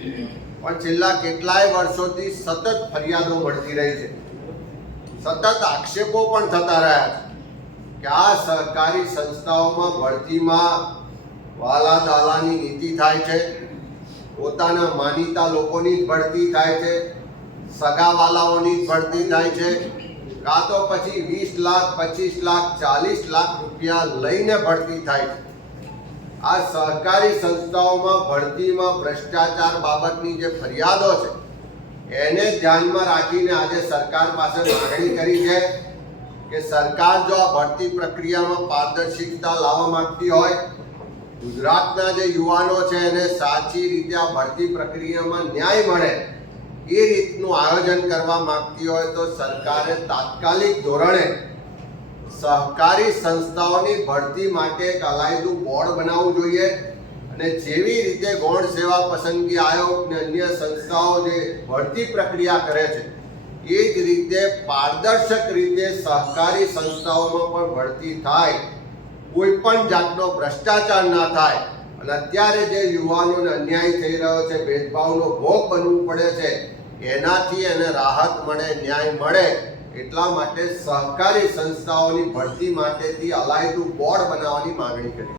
પણ છેલ્લા કેટલાય વર્ષોથી સતત ફરિયાદો મળતી રહી છે, સતત આક્ષેપો પણ થતા રહ્યા છે કે આ સહકારી સંસ્થાઓમાં ભરતીમાં વાલા દાલાની નીતિ થાય છે, પોતાના માનીતા લોકોની જ ભરતી થાય છે, સગાવાલાઓની જ ભરતી થાય છે, કાં તો પછી 20 લાખ 25 લાખ 40 લાખ રૂપિયા લઈને ભરતી થાય છે। આ સહકારી સંસ્થાઓમાં ભરતીમાં ભ્રષ્ટાચાર બાબતની જે ફરિયાદો છે એને ધ્યાનમાં રાખીને આજે સરકાર પાસે માંગણી કરી છે કે સરકાર જો આ ભરતી પ્રક્રિયામાં પારદર્શિતા લાવવા માંગતી હોય, ગુજરાતના જે યુવાનો છે એને સાચી રીતે આ ભરતી પ્રક્રિયામાં ન્યાય મળે એ રીતનું આયોજન કરવા માંગતી હોય તો સરકારે તાત્કાલિક ધોરણે સહકારી સંસ્થાઓની ભરતી માટે એક અલાયદું બોર્ડ બનાવવું જોઈએ અને જેવી રીતે ગૌણ સેવા પસંદગી આયોગ અને અન્ય સંસ્થાઓ જે ભરતી પ્રક્રિયા કરે છે એ જ રીતે પારદર્શક રીતે સહકારી સંસ્થાઓમાં પણ ભરતી થાય, કોઈ પણ જાતનો ભ્રષ્ટાચાર ના થાય અને અત્યારે જે યુવાનોને અન્યાય થઈ રહ્યો છે, ભેદભાવનો ભોગ બનવું પડે છે, એનાથી એને રાહત મળે, ન્યાય મળે એટલા માટે સહકારી સંસ્થાઓની ભરતી માટેથી અલાયદું બોર્ડ બનાવવાની માંગણી કરી।